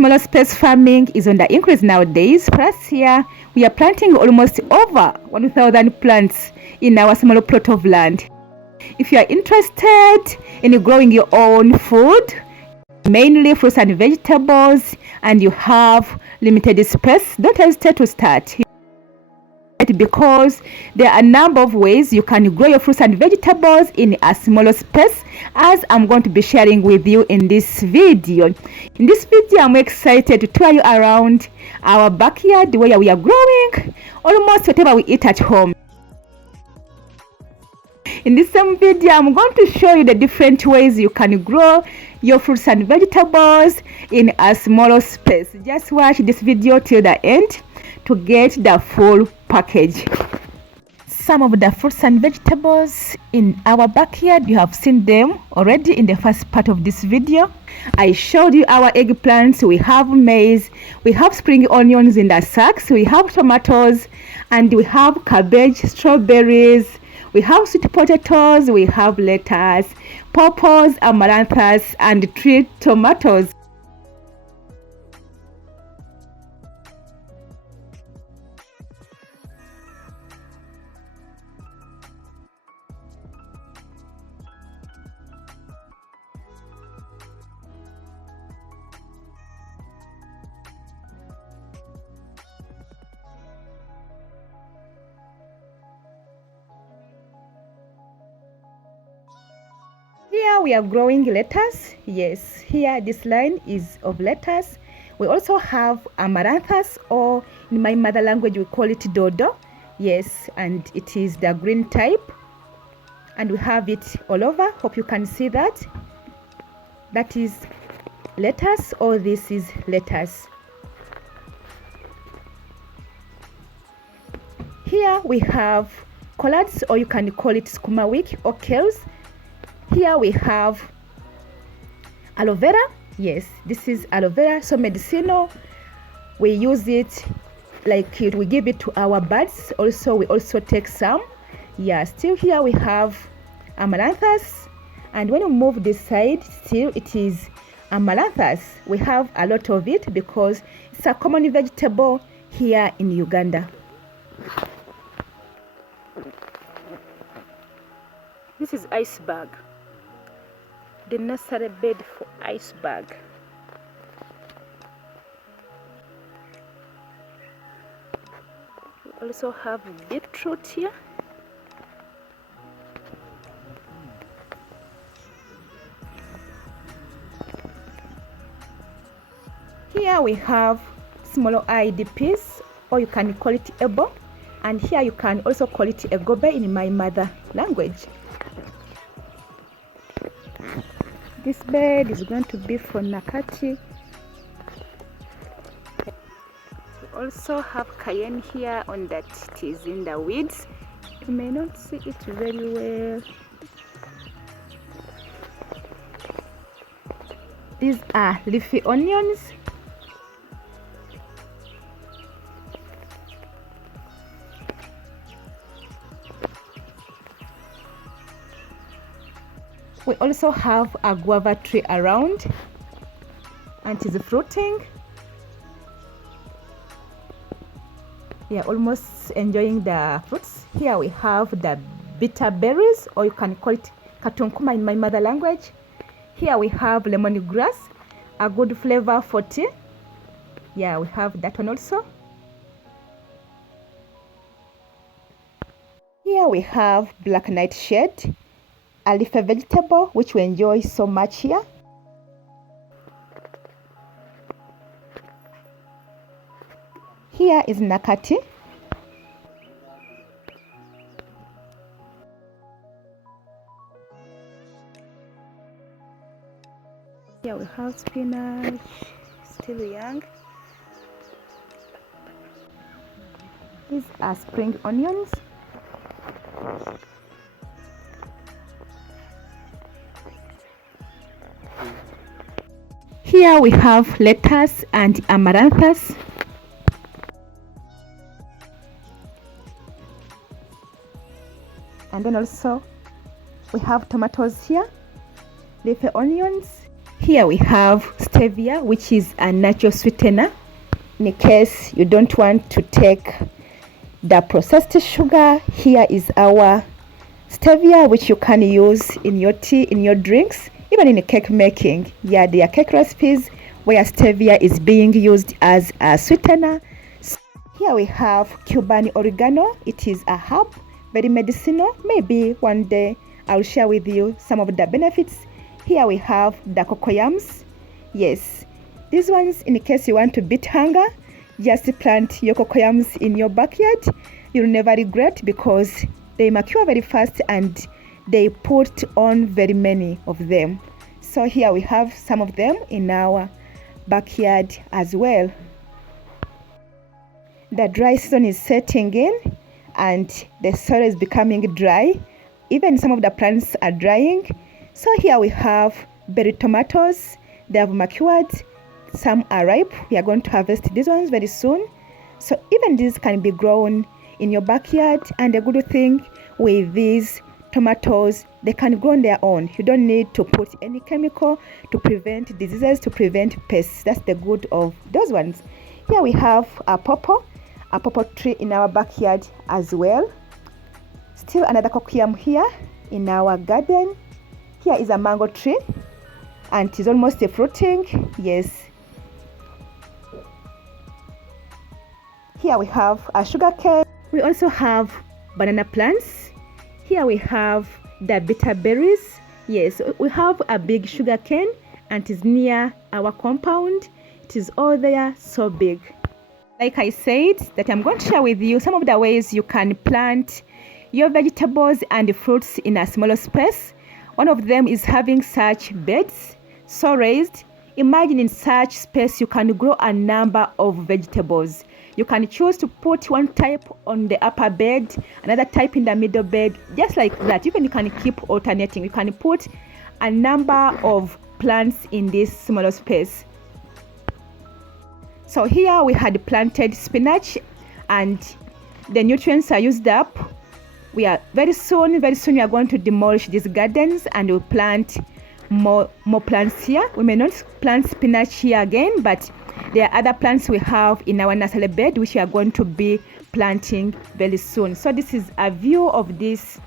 Smaller space farming is on the increase nowadays. Plus here, we are planting almost over 1,000 plants in our small plot of land. If you are interested in growing your own food, mainly fruits and vegetables, and you have limited space, don't hesitate to start, because there are a number of ways you can grow your fruits and vegetables in a smaller space, as I'm going to be sharing with you in this video. In this video, I'm excited to tour you around our backyard where we are growing almost whatever we eat at home. In this same video, I'm going to show you the different ways you can grow your fruits and vegetables in a smaller space. Just watch this video till the end to get the full package. Some of the fruits and vegetables in our backyard, you have seen them already in the first part of this video. I showed you our eggplants, we have maize, we have spring onions in the sacks, we have tomatoes, and we have cabbage, strawberries, we have sweet potatoes, we have lettuce, pawpaws, amaranthus, and tree tomatoes. Here we are growing lettuce. Yes, here this line is of lettuce. We also have amaranthus, or in my mother language we call it dodo. Yes, and it is the green type, and we have it all over. Hope you can see that. That is lettuce, or this is lettuce. Here we have collards, or you can call it skuma wiki or kales. Here we have aloe vera. Yes, this is aloe vera, so medicinal. We use it like it, we give it to our birds. Also, we also take some. Yeah, still here we have amaranthus, and when we move this side, still it is amaranthus. We have a lot of it because it's a common vegetable here in Uganda. This is iceberg, the nursery bed for iceberg. We also have beetroot here. Here we have smaller eyed peas, or you can call it ebo, and here you can also call it egobe in my mother language. This bed is going to be for nakati. We also have cayenne here on that it is in the weeds. You may not see it very well. These are leafy onions. We also have a guava tree around, and it is fruiting. We are almost enjoying the fruits. Here we have the bitter berries, or you can call it katunkuma in my mother language. Here we have lemongrass, a good flavor for tea. Yeah, we have that one also. Here we have black nightshade, a leafy vegetable which we enjoy so much here. Here is nakati. Here we have spinach, still young. These are spring onions. Here we have lettuce and amaranthus. And then also we have tomatoes here, leafy onions, Here we have stevia, which is a natural sweetener. In case you don't want to take the processed sugar, here is our stevia, which you can use in your tea, in your drinks, even in cake making. Yeah, there are cake recipes where stevia is being used as a sweetener. Here we have Cuban oregano. It is a herb, very medicinal. Maybe one day I'll share with you some of the benefits. Here we have the cocoyams. Yes, these ones, in case you want to beat hunger, just plant your cocoyams in your backyard. You'll never regret, because they mature very fast and they put on very many of them. So here we have some of them in our backyard as well. The dry season is setting in and the soil is becoming dry. Even some of the plants are drying. So here we have berry tomatoes. They have matured. Some are ripe. We are going to harvest these ones very soon. So even these can be grown in your backyard. And the good thing with these tomatoes, they can grow on their own. You don't need to put any chemical to prevent diseases, to prevent pests. That's the good of those ones. Here we have a pawpaw tree in our backyard as well. Still another cocoyam here in our garden. Here is a mango tree and it is almost fruiting. Yes. Here we have a sugar cane. We also have banana plants. Here we have the bitter berries. Yes, we have a big sugar cane and it is near our compound. It is all there, so big. Like I said, that I'm going to share with you some of the ways you can plant your vegetables and fruits in a smaller space. One of them is having such beds, so raised. Imagine in such space you can grow a number of vegetables. You can choose to put one type on the upper bed, another type in the middle bed, just like that. Even you can keep alternating. You can put a number of plants in this smaller space. So here we had planted spinach and the nutrients are used up. We are very soon we are going to demolish these gardens and we'll plant more plants here. We may not plant spinach here again, but there are other plants we have in our nursery bed which we are going to be planting very soon. So this is a view of this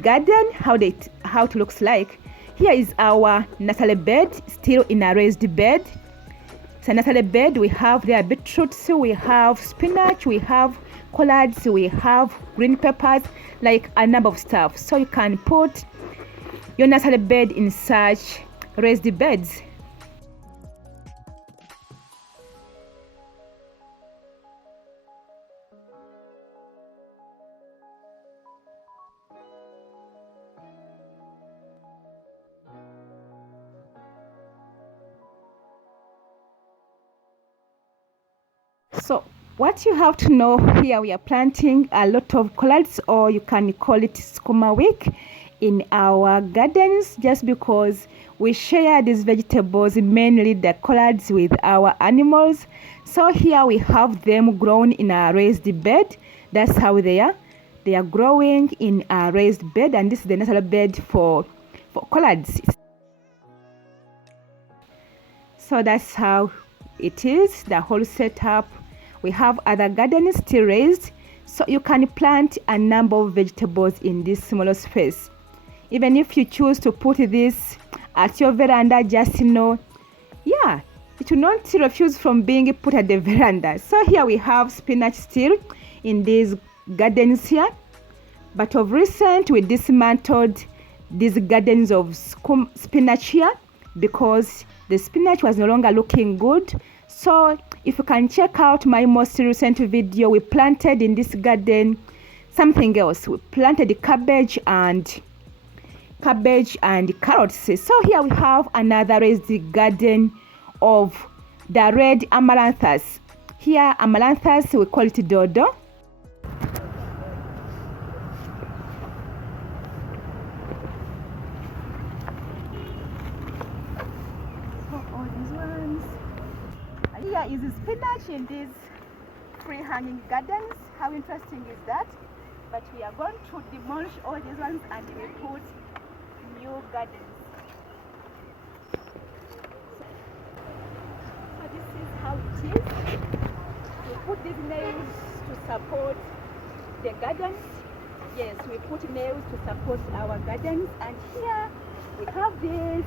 garden, how it looks like. Here is our nursery bed, still in a raised bed. It's a nursery bed. We have there beetroots, we have spinach, we have collards, we have green peppers, like a number of stuff. So you can put your nursery bed in such raised beds. So what you have to know here, we are planting a lot of collards, or you can call it skuma week, in our gardens, just because we share these vegetables, mainly the collards, with our animals. So here we have them grown in a raised bed. That's how they are. They are growing in a raised bed, and this is the nursery bed for collards. So that's how it is, the whole setup. We have other gardens still raised, so you can plant a number of vegetables in this smaller space. Even if you choose to put this at your veranda, just know, yeah, it will not refuse from being put at the veranda. So here we have spinach still in these gardens here, but of recent we dismantled these gardens of spinach here because the spinach was no longer looking good. So if you can check out my most recent video, we planted in this garden something else. We planted cabbage and carrots. So here we have another raised garden of the red amaranthus. Here amaranthus, we call it dodo. Here is spinach in these free hanging gardens. How interesting is that? But we are going to demolish all these ones and we put new gardens. this is how it is. We put these nails to support the gardens. Yes, we put nails to support our gardens. And here we have this.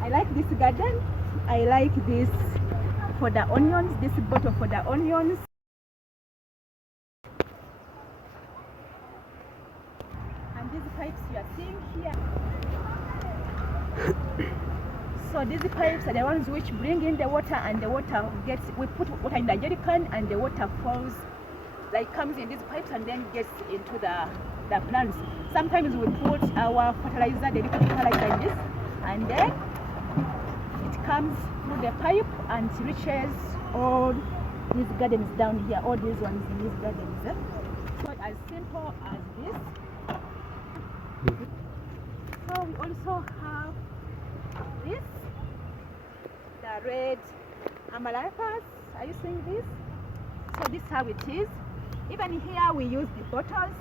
I like this garden. I like this for the onions, this bottle for the onions. And these pipes you are seeing here. So these pipes are the ones which bring in the water, and the water gets, we put water in the jerry can, and the water falls, like comes in these pipes and then gets into the plants. Sometimes we put our fertilizer, the liquid fertilizer in this, and then it comes through the pipe and reaches all these gardens down here, all these ones in these gardens. So as simple as this. So we also have this, the red amaranthus. Are you seeing this? So this is how it is. Even here we use the bottles.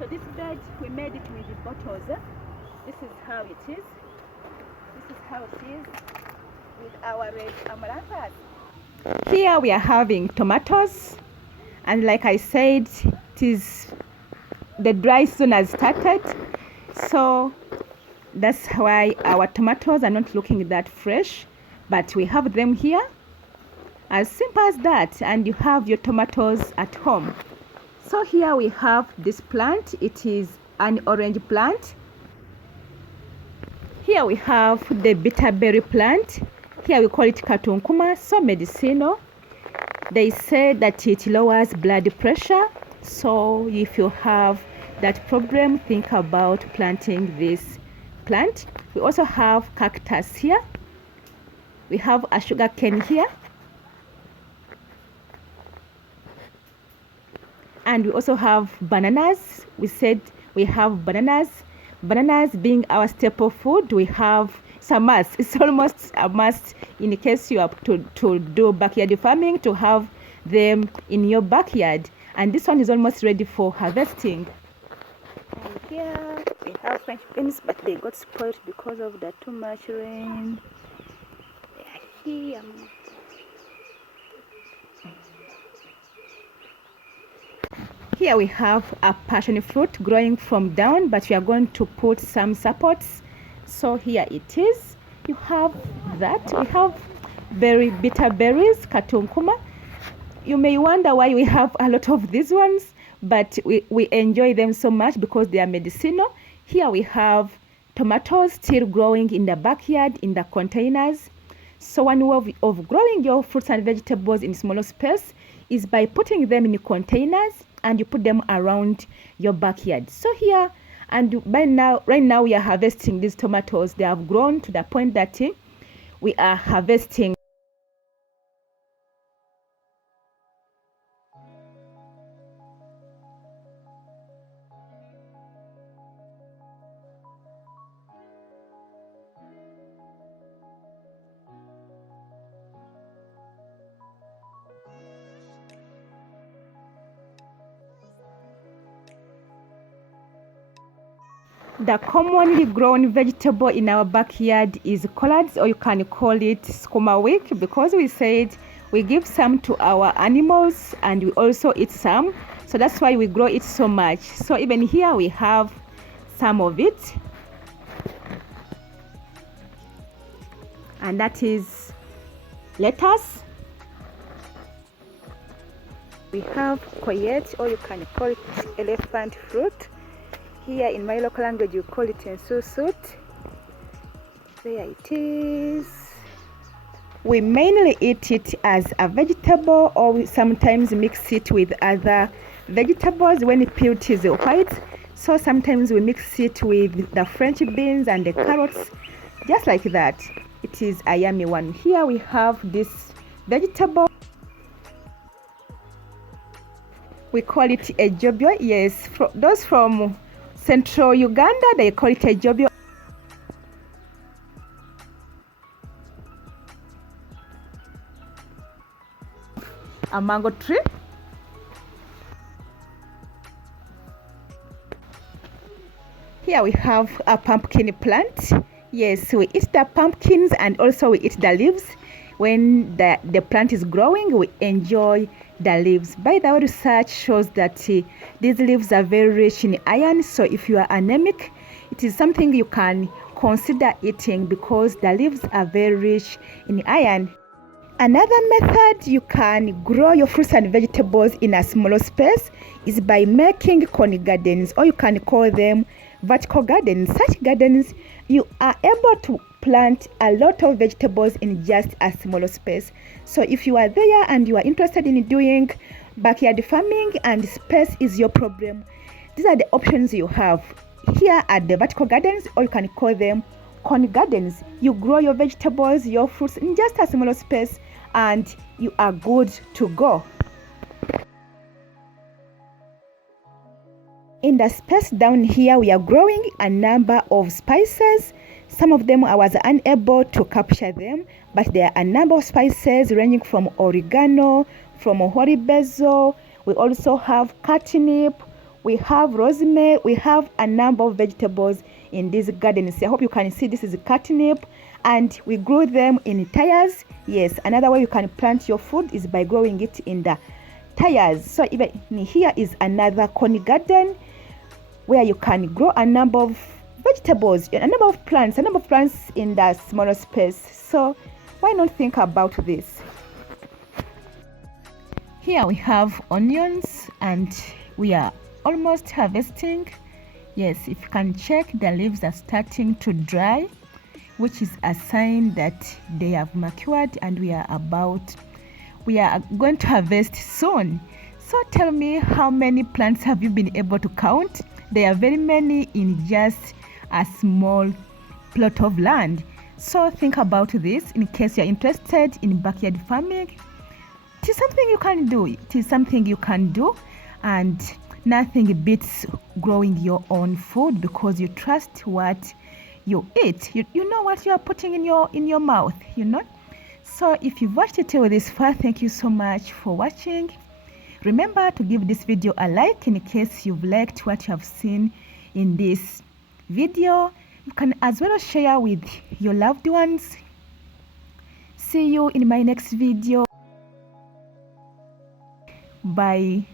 So this bed we made it with the bottles. This is how it is. This is how it is with our red amaranthus. Here we are having tomatoes, and like I said, it is the dry season has started, so that's why our tomatoes are not looking that fresh, but we have them here. As simple as that, and you have your tomatoes at home. So here we have this plant. It is an orange plant. Here we have the bitterberry plant. Here we call it katunkuma, so medicinal. They say that it lowers blood pressure. So if you have that problem, think about planting this plant. We also have cactus here. We have a sugar cane here. And we also have bananas. We said we have bananas. Bananas being our staple food, we have some must. It's almost a must in case you have to do backyard farming, to have them in your backyard. And this one is almost ready for harvesting. And here we have French beans, but they got spoiled because of the too much rain. They are here. Here we have a passion fruit growing from down, but we are going to put some supports. So here it is. You have that. We have very bitter berries, katunkuma. You may wonder why we have a lot of these ones, but we enjoy them so much because they are medicinal. Here we have tomatoes still growing in the backyard in the containers. So one way of growing your fruits and vegetables in smaller space is by putting them in containers, and you put them around your backyard. So here, and right now we are harvesting these tomatoes. They have grown to the point that we are harvesting. The commonly grown vegetable in our backyard is collards, or you can call it skuma wiki, because we said we give some to our animals and we also eat some. So that's why we grow it so much. So even here we have some of it. And that is lettuce. We have courgette, or you can call it elephant fruit. Here in my local language you call it ensusut. There it is. We mainly eat it as a vegetable, or we sometimes mix it with other vegetables when peeled is white. So sometimes we mix it with the French beans and the carrots, just like that. It is a yummy one. Here we have this vegetable. We call it ejobyo. Yes, those from Central Uganda, they call it ejobyo. A mango tree. Here we have a pumpkin plant. Yes, we eat the pumpkins and also we eat the leaves. when the plant is growing, we enjoy the leaves. By the way, research shows that these leaves are very rich in iron, so if you are anemic, it is something you can consider eating because the leaves are very rich in iron. Another method you can grow your fruits and vegetables in a smaller space is by making corner gardens, or you can call them vertical gardens. Such gardens, you are able to plant a lot of vegetables in just a smaller space. So if you are there and you are interested in doing backyard farming and space is your problem, these are the options you have. Here are the vertical gardens, or you can call them corner gardens. You grow your vegetables, your fruits in just a smaller space, and you are good to go. In the space down here, we are growing a number of spices. Some of them I was unable to capture them, but there are a number of spices ranging from oregano, from holy basil. We also have catnip, we have rosemary, we have a number of vegetables in these gardens. I hope you can see this is catnip, and we grow them in tires. Yes, another way you can plant your food is by growing it in the tires. So even here is another corner garden where you can grow a number of vegetables, a number of plants in the smaller space. So why not think about this? Here we have onions, and we are almost harvesting. Yes, if you can check, the leaves are starting to dry, which is a sign that they have matured, and we are going to harvest soon. So tell me, how many plants have you been able to count? There are very many in just a small plot of land. So think about this in case you're interested in backyard farming. It is something you can do. It is something you can do, and nothing beats growing your own food because you trust what you eat. You know what you are putting in your mouth, you know. So if you've watched it till this far, thank you so much for watching. Remember to give this video a like in case you've liked what you have seen in this video. You can as well share with your loved ones. See you in my next video. Bye.